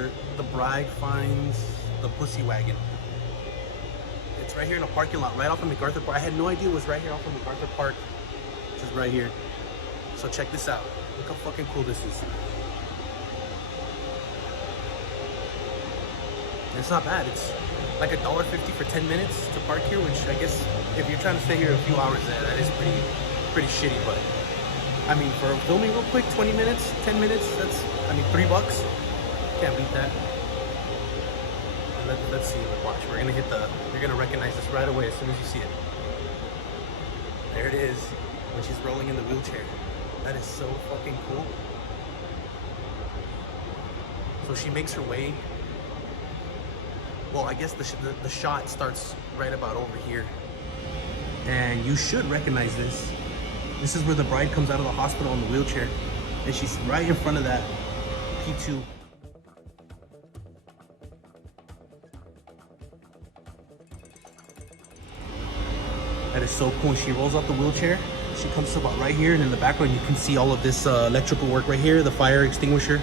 where the bride finds the pussy wagon. It's right here in a parking lot, right off of MacArthur Park. I had no idea it was right here off of MacArthur Park. It's just right here. So check this out. Look how fucking cool this is. It's not bad. It's like $1.50 for 10 minutes to park here, which I guess if you're trying to stay here a few hours, that is pretty shitty. But I mean, for filming real quick, 20 minutes, 10 minutes, that's, I mean, $3. Can't beat that. Let's see. Watch. You're gonna recognize this right away as soon as you see it. There it is, when she's rolling in the wheelchair. That is so fucking cool. So she makes her way. Well, I guess the shot starts right about over here. And you should recognize this. This is where the bride comes out of the hospital in the wheelchair. And she's right in front of that P2. That is so cool. She rolls out the wheelchair. She comes to about right here, and in the background you can see all of this electrical work right here, the fire extinguisher.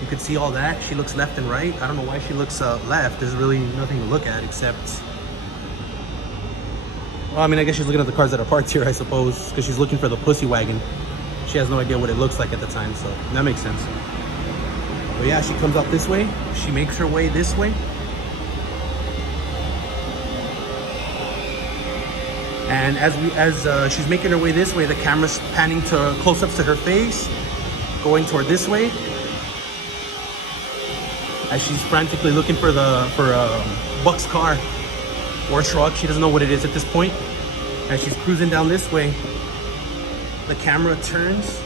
You can see all that. She looks left and right. I don't know why she looks left. There's really nothing to look at except... Well, I mean, I guess she's looking at the cars that are parked here, I suppose, because she's looking for the pussy wagon. She has no idea what it looks like at the time, so that makes sense. But yeah, she comes out this way. She makes her way this way. And as she's making her way this way, the camera's panning to close-ups to her face, going toward this way. As she's frantically looking for Buck's car or truck. She doesn't know what it is at this point. As she's cruising down this way, the camera turns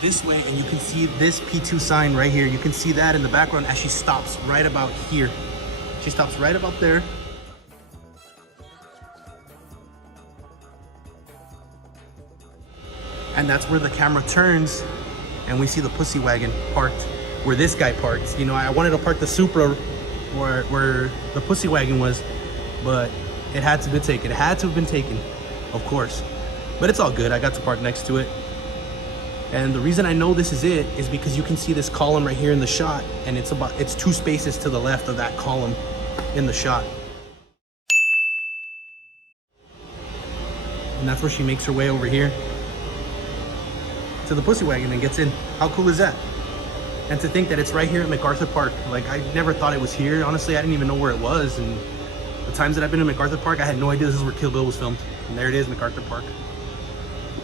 this way, and you can see this P2 sign right here. You can see that in the background as she stops right about here. She stops right about there. And that's where the camera turns, and we see the pussy wagon parked where this guy parks. You know, I wanted to park the Supra where the pussy wagon was, but it had to be taken. It had to have been taken, of course. But it's all good. I got to park next to it. And the reason I know this is it is because you can see this column right here in the shot, and it's 2 spaces to the left of that column in the shot. And that's where she makes her way over here to the pussy wagon and gets in. How cool is that? And to think that it's right here at MacArthur Park. Like, I never thought it was here. Honestly, I didn't even know where it was. And the times that I've been in MacArthur Park, I had no idea this is where Kill Bill was filmed. And there it is, MacArthur Park.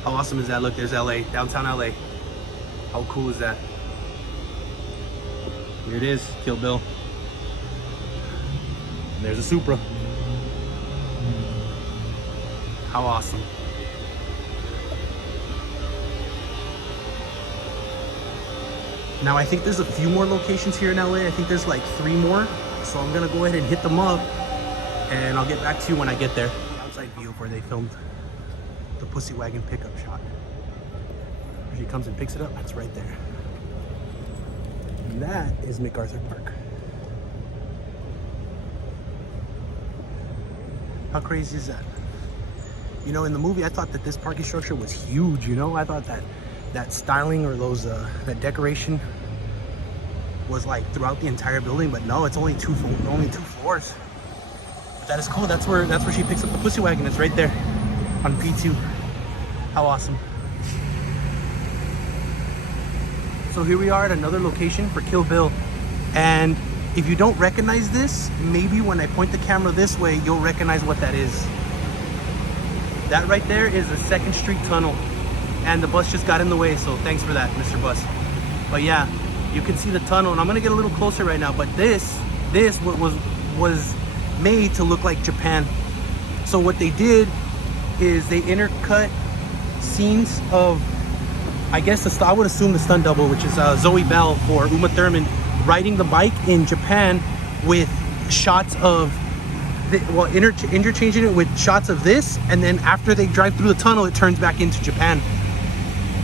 How awesome is that? Look, there's LA, downtown LA. How cool is that? Here it is, Kill Bill. And there's a Supra. How awesome. Now, I think there's a few more locations here in LA. I think there's like 3 more. So I'm gonna go ahead and hit them up, and I'll get back to you when I get there. Outside view of where they filmed the pussy wagon pickup shot. She comes and picks it up, that's right there. And that is MacArthur Park. How crazy is that? You know, in the movie, I thought that this parking structure was huge, you know? I thought that styling or that decoration was like throughout the entire building, but no, it's only two floors. But that is cool. That's where she picks up the pussy wagon. It's right there on P2. How awesome. So here we are at another location for Kill Bill. And if you don't recognize this, maybe when I point the camera this way, you'll recognize what that is. That right there is the 2nd Street Tunnel. And the bus just got in the way, so thanks for that, Mr. Bus. But yeah, you can see the tunnel, and I'm gonna get a little closer right now, but this was made to look like Japan. So what they did is they intercut scenes of, I guess, I would assume the stunt double, which is Zoe Bell or Uma Thurman, riding the bike in Japan with shots of, interchanging it with shots of this, and then after they drive through the tunnel, it turns back into Japan.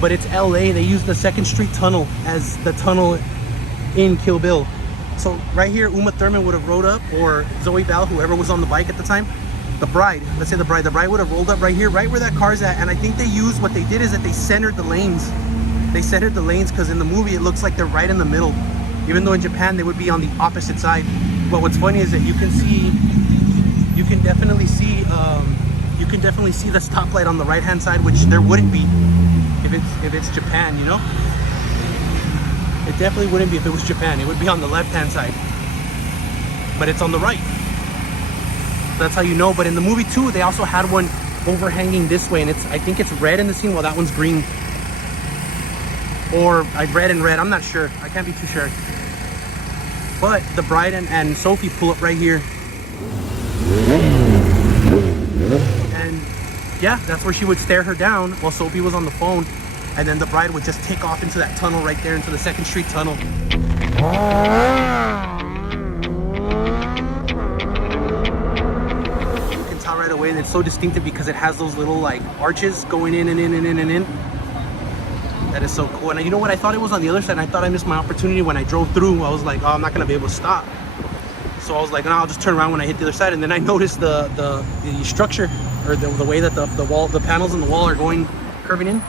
But it's LA, they use the 2nd Street Tunnel as the tunnel in Kill Bill. So right here, Uma Thurman would have rode up, or Zoe Bell, whoever was on the bike at the time. The bride, let's say the bride would have rolled up right here, right where that car's at. And I think what they did is that they centered the lanes. They centered the lanes because in the movie it looks like they're right in the middle, even though in Japan they would be on the opposite side. But what's funny is that you can definitely see the stoplight on the right hand side, which there wouldn't be if it's Japan, you know. It definitely wouldn't be if it was Japan. It would be on the left hand side, but it's on the right. That's how you know. But in the movie too, they also had one overhanging this way, and I think it's red in the scene while that one's green, or red and red. I'm not sure. I can't be too sure. But the bride and Sophie pull up right here, and yeah, that's where she would stare her down while Sophie was on the phone, and then the bride would just take off into that tunnel right there, into the 2nd Street tunnel. Right away, and it's so distinctive because it has those little like arches going in and in and in and in. That is so cool. And you know what, I thought it was on the other side, and I thought I missed my opportunity when I drove through. I was like, oh, I'm not gonna be able to stop, so I was like, no, I'll just turn around when I hit the other side. And then I noticed the structure, or the way that the panels in the wall are curving in,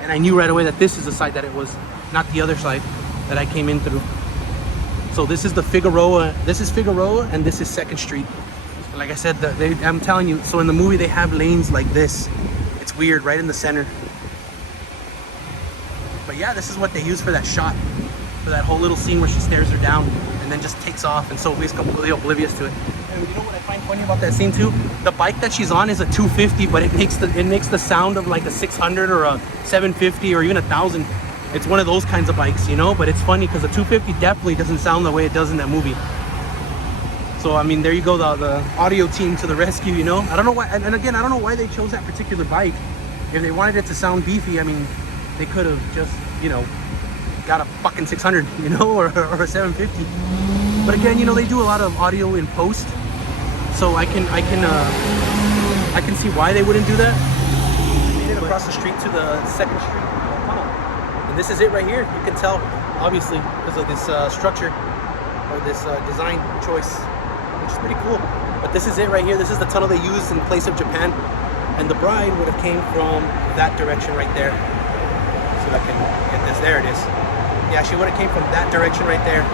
and I knew right away that this is the side that it was, not the other side that I came in through. So this is the Figueroa, and this is 2nd Street. Like I said, I'm telling you, so in the movie they have lanes like this. It's weird, right in the center. But yeah, this is what they use for that shot, for that whole little scene where she stares her down and then just takes off, and Sophie's completely oblivious to it. And you know what I find funny about that scene too? The bike that she's on is a 250, but it makes the sound of like a 600 or a 750 or even 1,000. It's one of those kinds of bikes, you know. But it's funny because the 250 definitely doesn't sound the way it does in that movie. So I mean, there you go, the audio team to the rescue, you know. I don't know why, and again, I don't know why they chose that particular bike. If they wanted it to sound beefy, I mean, they could have just, you know, got a fucking 600, you know, or a 750. But again, you know, they do a lot of audio in post, so I can see why they wouldn't do that. They made it across the street to the 2nd Street tunnel, and this is it right here. You can tell, obviously, because of this structure or this design choice, which is pretty cool. But this is it right here. This is the tunnel they used in place of Japan, and the bride would have came from that direction right there. So I can get this. There it is. Yeah, she would have came from that direction right there,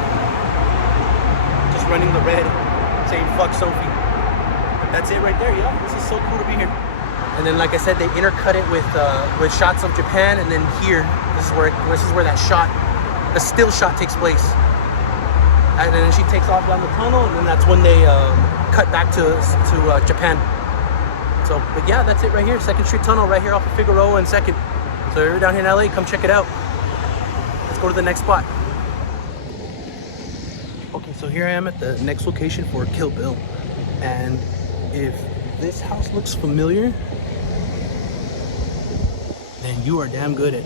just running the red, saying "fuck Sophie." But that's it right there. Yeah, this is so cool to be here. And then, like I said, they intercut it with shots of Japan, and then here, this is where that shot, the still shot, takes place. And then she takes off down the tunnel, and then that's when they cut back to Japan. So, but yeah, that's it right here. 2nd Street Tunnel right here off of Figueroa and 2nd. So if you're down here in LA, come check it out. Let's go to the next spot. Okay, so here I am at the next location for Kill Bill. And if this house looks familiar, then you are damn good at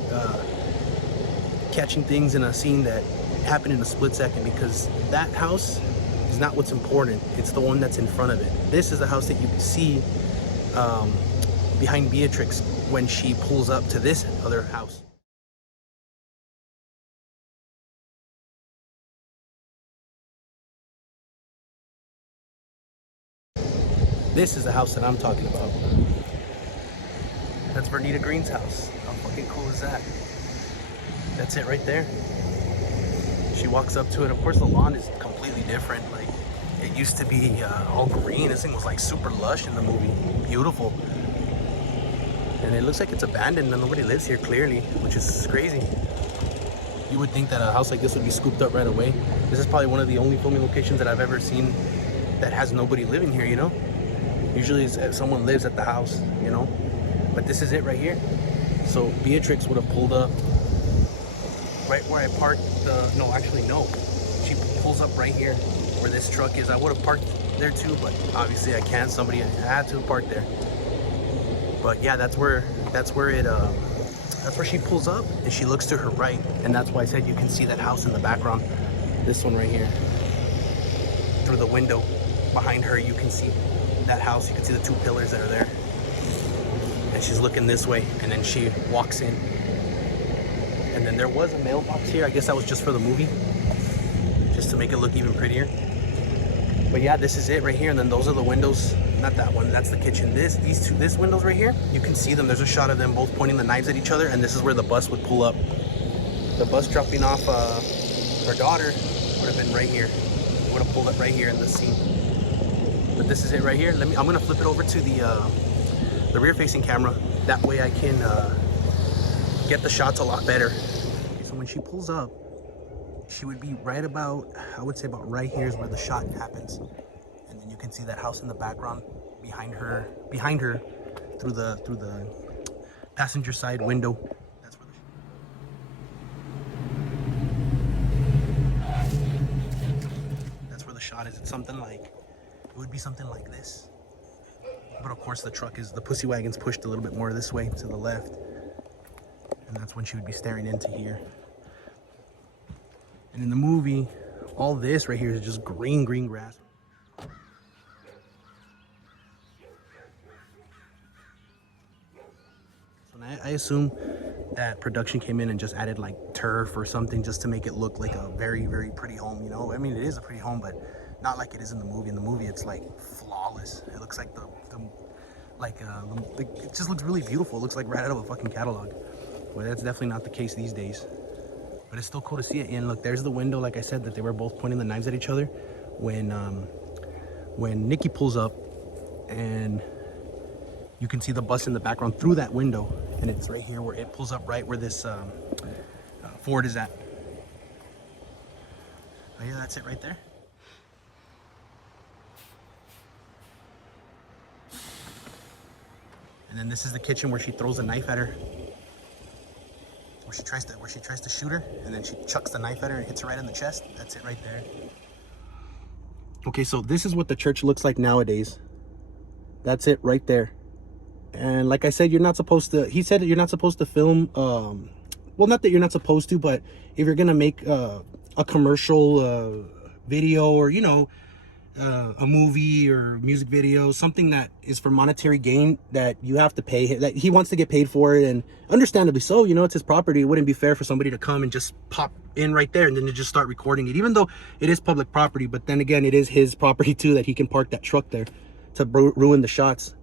catching things in a scene that happened in a split second, because that house is not what's important. It's the one that's in front of it. This is the house that you can see behind Beatrix when she pulls up to this other house. This is the house that I'm talking about. That's Vernita Green's house. How fucking cool is that? That's it right there. She walks up to it. Of course, the lawn is completely different. Like, it used to be all green. This thing was like super lush in the movie. Beautiful. And it looks like it's abandoned and nobody lives here, clearly, which is crazy. You would think that a house like this would be scooped up right away. This is probably one of the only filming locations that I've ever seen that has nobody living here, you know? Usually someone lives at the house, you know? But this is it right here. So Beatrix would have pulled up right where I parked no. She pulls up right here where this truck is. I would have parked there too, but obviously I can't. Somebody had to park there. But yeah, that's where she pulls up, and she looks to her right, and that's why I said you can see that house in the background. This one right here. Through the window behind her, you can see that house. You can see the two pillars that are there. And she's looking this way, and then she walks in. And then there was a mailbox here. I guess that was just for the movie, just to make it look even prettier. But yeah, this is it right here. And then those are the windows. Not that one, that's the kitchen. This windows right here, you can see them. There's a shot of them both pointing the knives at each other, and this is where the bus would pull up. The bus dropping off her daughter would have been right here. Would have pulled up right here in the scene. But this is it right here. I'm gonna flip it over to the rear-facing camera. That way I can get the shots a lot better. So when she pulls up, she would be right about, I would say about right here is where the shot happens. And then you can see that house in the background behind her through the passenger side window. That's where the shot is. It's something like, it would be something like this. But of course the pussy wagon's pushed a little bit more this way to the left. And that's when she would be staring into here. And in the movie, all this right here is just green grass. So I assume that production came in and just added like turf or something just to make it look like a very, very pretty home, you know? I mean, it is a pretty home, but not like it is in the movie. In the movie, it's like flawless. It looks like it just looks really beautiful. It looks like right out of a fucking catalog. Well, that's definitely not the case these days. But it's still cool to see it. And look, there's the window, like I said, that they were both pointing the knives at each other. When Nikki pulls up, and you can see the bus in the background through that window, and it's right here where it pulls up, right where this Ford is at. Oh yeah, that's it right there. And then this is the kitchen where she throws a knife at her. Where she tries to shoot her, and then she chucks the knife at her and hits her right in the chest. That's it right there. Okay, so this is what the church looks like nowadays. That's it right there. And like I said, you're not supposed to, he said that you're not supposed to film, well, not that you're not supposed to, but if you're gonna make a commercial video, or you know, a movie or music video, something that is for monetary gain, that you have to pay, that he wants to get paid for it, and understandably so, you know, it's his property. It wouldn't be fair for somebody to come and just pop in right there and then to just start recording it, even though it is public property. But then again, it is his property too, that he can park that truck there to ruin the shots,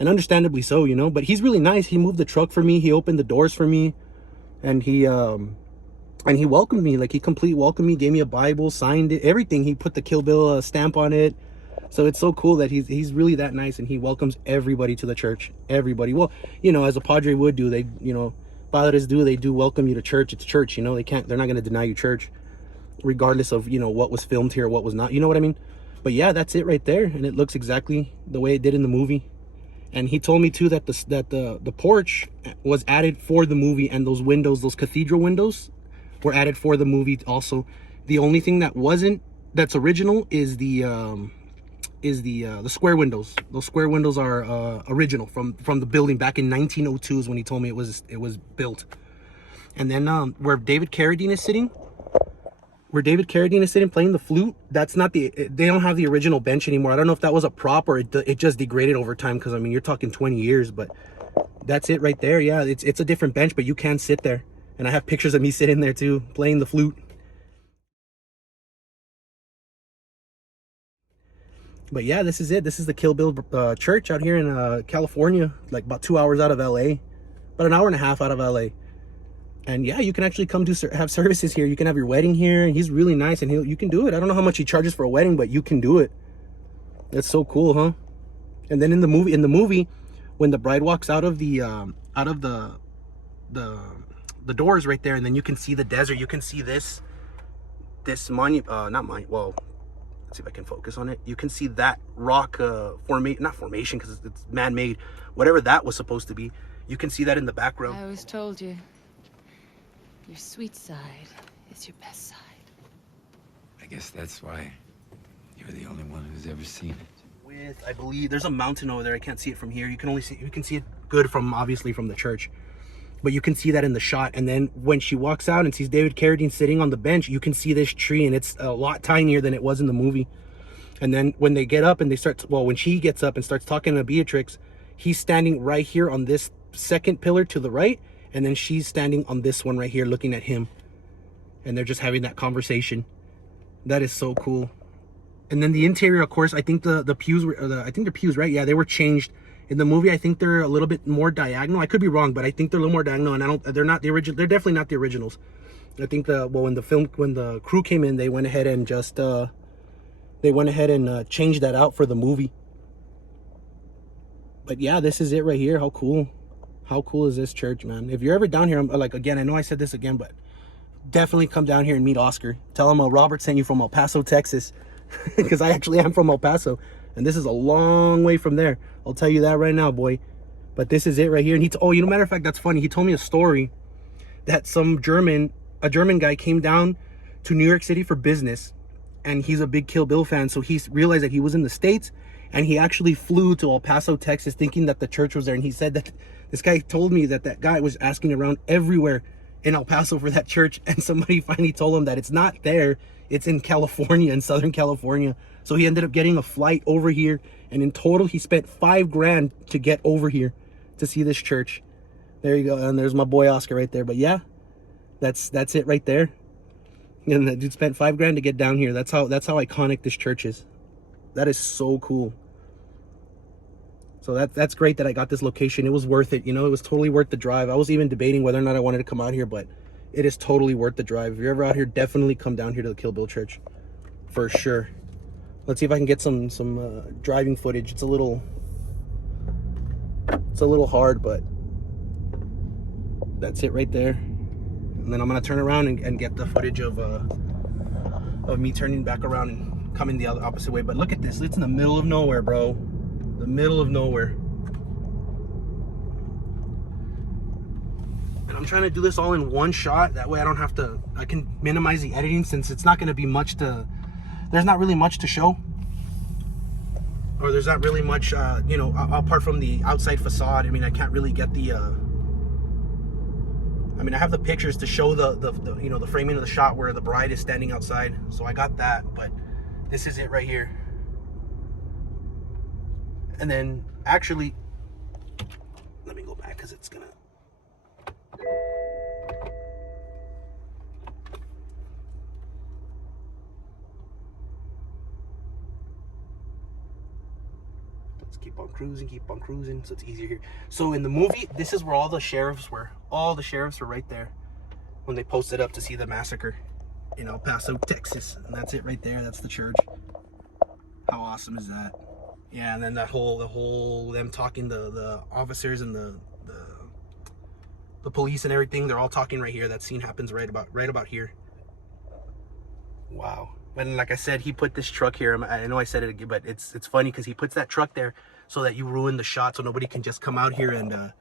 and understandably so, you know. But he's really nice. He moved the truck for me, he opened the doors for me, and he welcomed me. Like, he completely welcomed me, gave me a Bible, signed it, everything. He put the Kill Bill stamp on it. So it's so cool that he's really that nice, and he welcomes everybody to the church. Everybody. Well, you know, as a padre would do, they, you know, padres do, they do welcome you to church. It's church, you know. They're not going to deny you church, regardless of, you know, what was filmed here, what was not, you know what I mean? But yeah, that's it right there, and it looks exactly the way it did in the movie. And he told me too that the porch was added for the movie, and those windows, those cathedral windows, were added for the movie also. The only thing that's original is the square windows. Those square windows are original from the building back in 1902 is when he told me it was built. And then where David Carradine is sitting playing the flute, that's not they don't have the original bench anymore. I don't know if that was a prop or it just degraded over time, because I mean, you're talking 20 years, but that's it right there. Yeah, it's a different bench, but you can sit there. And I have pictures of me sitting there too, playing the flute. But yeah, this is it. This is the Kill Bill church out here in California, like about 2 hours out of LA, about an hour and a half out of LA. And yeah, you can actually come have services here. You can have your wedding here, and he's really nice, and you can do it. I don't know how much he charges for a wedding, but you can do it. That's so cool, huh? And then in the movie, when the bride walks out of the doors right there, and then you can see the desert. You can see this monument, well, let's see if I can focus on it. You can see that rock not formation, because it's man-made, whatever that was supposed to be. You can see that in the background. I always told you, your sweet side is your best side. I guess that's why you're the only one who's ever seen it. I believe there's a mountain over there. I can't see it from here. You can see it good from, obviously, from the church. But you can see that in the shot. And then when she walks out and sees David Carradine sitting on the bench, you can see this tree, and it's a lot tinier than it was in the movie. And then when they get up and when she gets up and starts talking to Beatrix, he's standing right here on this second pillar to the right, and then she's standing on this one right here looking at him. And they're just having that conversation. That is so cool. And then the interior, of course, I think the pews were, I think they're pews, right? Yeah, they were changed. In the movie, I think they're a little bit more diagonal. I could be wrong, but I think they're a little more diagonal, and they're not the original. They're definitely not the originals. I think when the crew came in, they went ahead and just changed that out for the movie. But yeah, this is it right here. How cool is this church, man? If you're ever down here, like, again, I know I said this again, but definitely come down here and meet Oscar. Tell him Robert sent you from El Paso, Texas, because I actually am from El Paso, and this is a long way from there. I'll tell you that right now, boy. But this is it right here. And oh, you know, matter of fact, that's funny. He told me a story that a German guy came down to New York City for business, and he's a big Kill Bill fan. So he realized that he was in the States, and he actually flew to El Paso, Texas, thinking that the church was there. And he said that this guy told me that guy was asking around everywhere in El Paso for that church, and somebody finally told him that it's not there, it's in California, in Southern California. So he ended up getting a flight over here, and in total he spent $5,000 to get over here to see this church. There you go. And there's my boy Oscar right there. But yeah, that's it right there. And that dude spent $5,000 to get down here. That's how iconic this church is. That is so cool. So that's great that I got this location. It was worth it. You know, it was totally worth the drive. I was even debating whether or not I wanted to come out here, but it is totally worth the drive. If you're ever out here, definitely come down here to the Kill Bill Church, for sure. Let's see if I can get some driving footage. It's a little hard, but that's it right there. And then I'm gonna turn around and get the footage of me turning back around and coming the other opposite way. But look at this. It's in the middle of nowhere, bro. The middle of nowhere. And I'm trying to do this all in one shot. That way I can minimize the editing, since it's not gonna be there's not really much to show. Or there's not really much, you know, apart from the outside facade. I mean, I can't really get I mean, I have the pictures to show the you know, the framing of the shot where the bride is standing outside. So I got that, but this is it right here. And then actually, let me go back because it's gonna. Let's keep on cruising, so it's easier here. So in the movie, this is where all the sheriffs were. All the sheriffs were right there when they posted up to see the massacre in El Paso, Texas. And that's it right there. That's the church. How awesome is that? Yeah, and then the whole them talking, the officers and the police and everything, they're all talking right here. That scene happens right about here. Wow. And like I said, he put this truck here. I know I said it again, but it's funny because he puts that truck there so that you ruin the shot, so nobody can just come out here and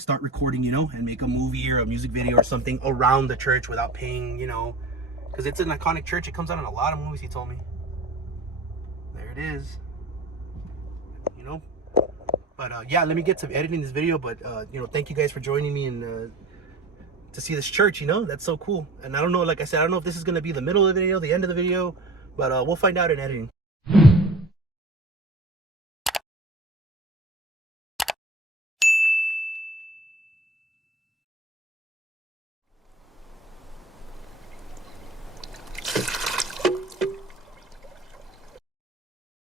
start recording, you know, and make a movie or a music video or something around the church without paying, you know, because it's an iconic church. It comes out in a lot of movies, he told me. There it is. You know, but yeah, let me get to editing this video. But you know, thank you guys for joining me and to see this church. You know, that's so cool. And I don't know, like I said, I don't know if this is going to be the middle of the video, the end of the video, but we'll find out in editing.